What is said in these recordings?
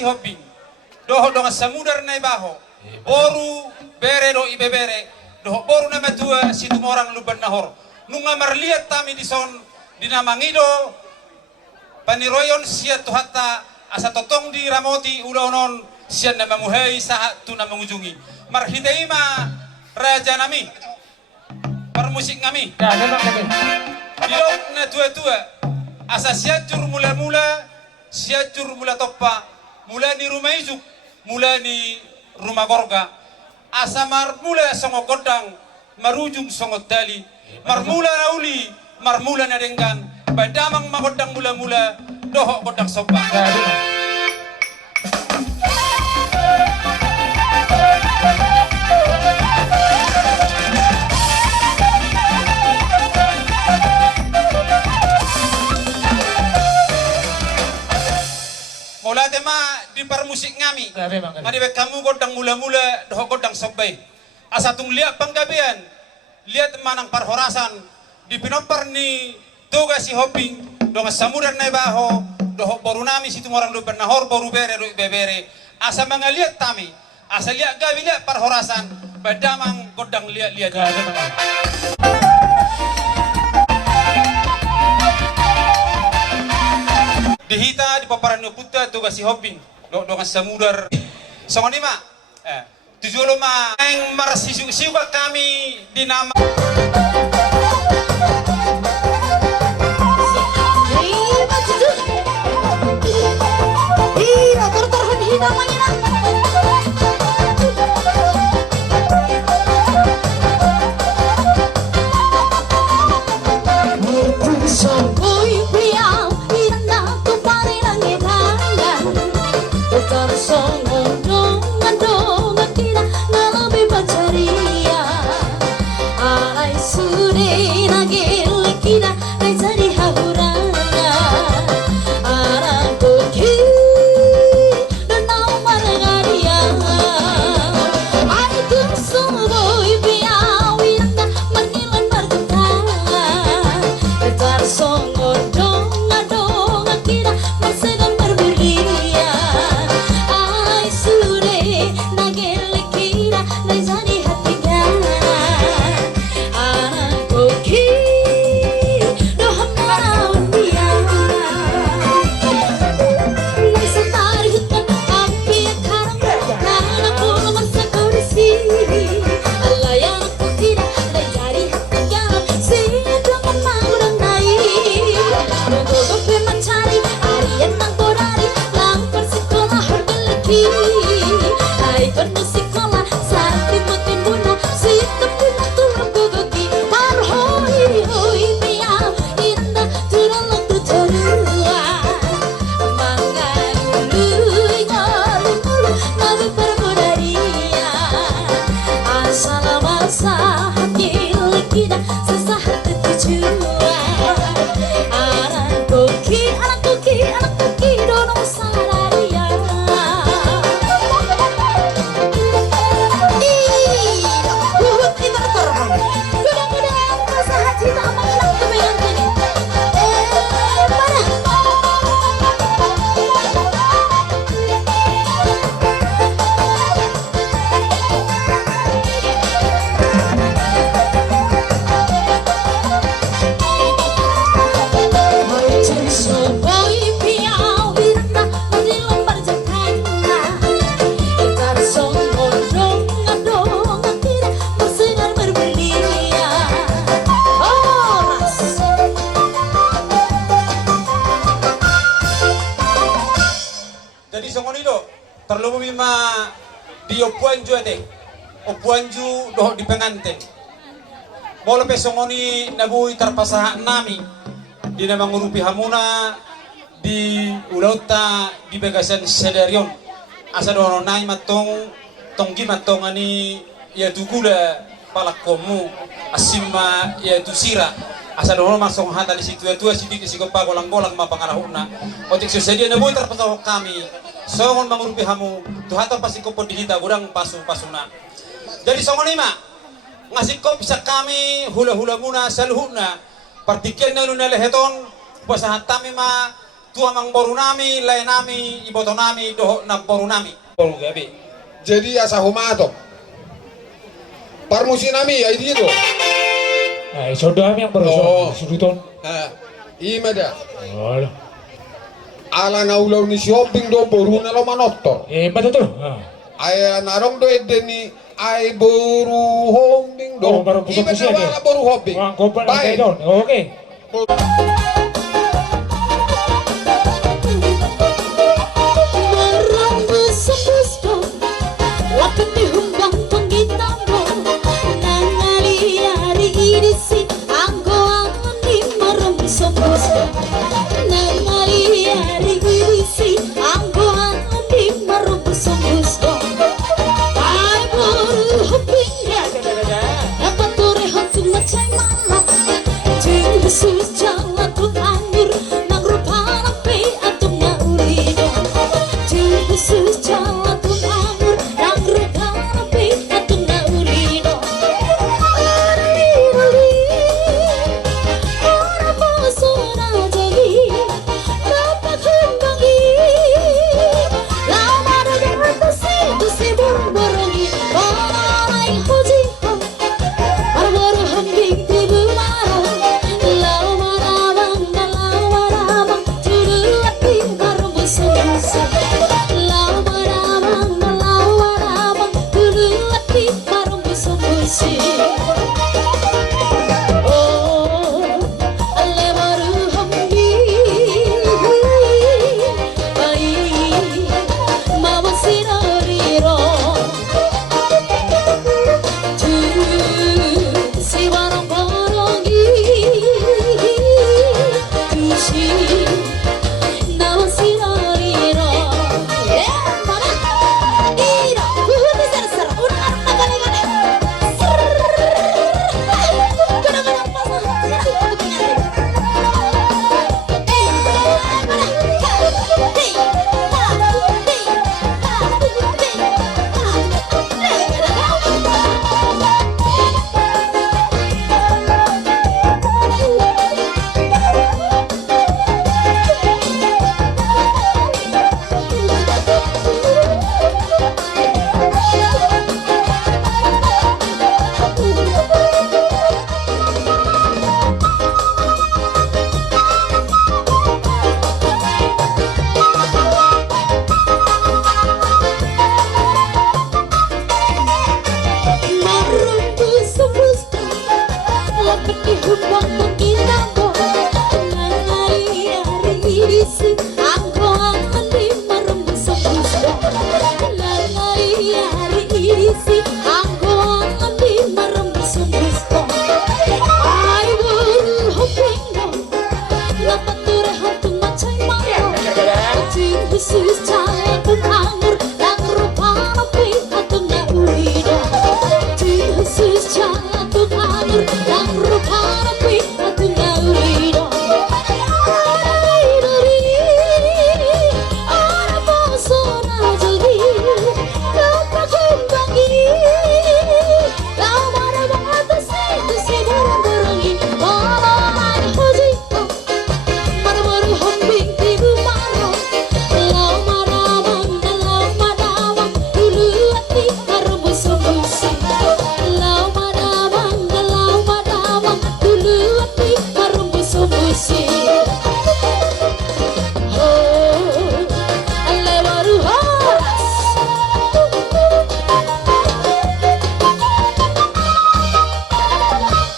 si hobbing doho donga samudar na ibaho boru bere do ibebere doho boru na matua si tumorang luban nahor nunga marliat tami di son dinamangido paniroyon siya tuhata asa totong di ramoti ulonon siya na mamuhay sa tu na mangujungi marhidaima raja nami permusik ngami dilok na tua-tua asa siajur mula-mula siajur mula toppa mula ni rumah ijuk mula ni rumah gorga asa marmula songo kodang marujung songo dali marmula nauli marmula na denggan badamang makodang mula-mula doho kodang sopa Mulai tema di permusik ngami, madibek kamu godang mula-mula doho godang sobai. Asatung lihat panggabean, lihat manang parhorasan di pinompar ni toga si hopping, donga samudar na baho, doho baru nami situ orang lupa nahor baru bere do bebere. Asa mangaliat tami, asa lihat gawi lihat parhorasan, badamang godang lihat. Dihita di paparan nyo puta tugas si hobbing dongan samudar songoni ma tujulo ma yang marasisu-siwa kami di nama terlalu mima di opuanju ade opuanju doh di pengantin bolo pesongoni nabui terpasaha nami di nama ngurupi hamuna di ulauta di bagasan sedarion asa dono nai matong tonggi matong ani ya dugula palakomu asimma ya dusira asa dono masong hata di situ tua sidik di sikopa golang-golang mapangarahuna otik susedia nabui terpasaha kami songon mangurupi hamu tuhata pasti ko dihita gudang pasuna jadi songon ima ngasih ko bisa kami hula-hula muna saluhuna partikel na luna leheton pasahat tami ma tua mang boru nami lai nami iboto nami doho na boru nami boru gabi. Jadi asa humato parmusi nami ya itu Ay, soda kami yang baru suduton. Ima dah Alah. ala na ulaw ni shopping do boru na lo manotto Ba't ito? ay narong do edeni ay boru hombing do Baru puso-puso Ima dah wala boru hombing Wang kompal na Baik. kayo doon. Okay.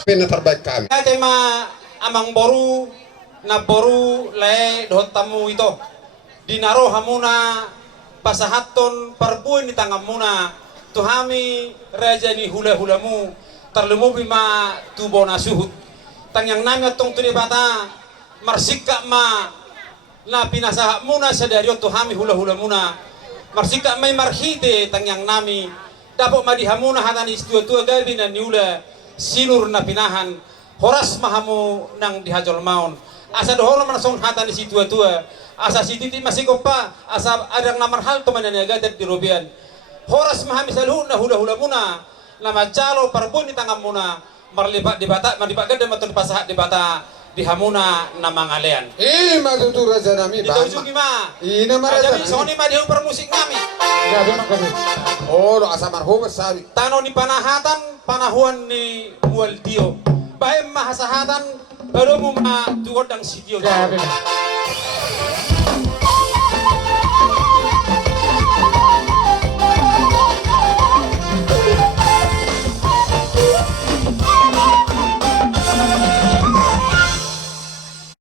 pena terbaik kami. Tema amang boru na boru le dohot tamu itu dinaro hamuna pasahaton parbuin di tangan muna tuhami raja ni hula hulamu terlemu bima tubona suhut tang yang nami tong tuni bata marsika ma na pinasahak muna sadario tuhami hula hula muna marsika may marhide tang yang nami dapat madihamuna hatani tua gabi na niula sinur na pinahan horas mahamu nang dihajol maun asa doholo manasong hatan di situa tua asa si titi masih kopa asa adang namar hal teman yang gadat di robian horas mahami salhu na hula hula muna nama calo parbun di tangan muna marlibat di bata marlibat gede matun pasahat di bata di hamuna na mangalean. Matutura sa nami Di ba? ujung ima. Ina marasa. Jadi soni ma dihu permusik nami. Grabe man kami. Oh, lo asa marhum sabi. Tano ni panahatan, panahuan ni Mualdio. Bahem mahasahatan, baru mo ma tuod ang sitio. Grabe man.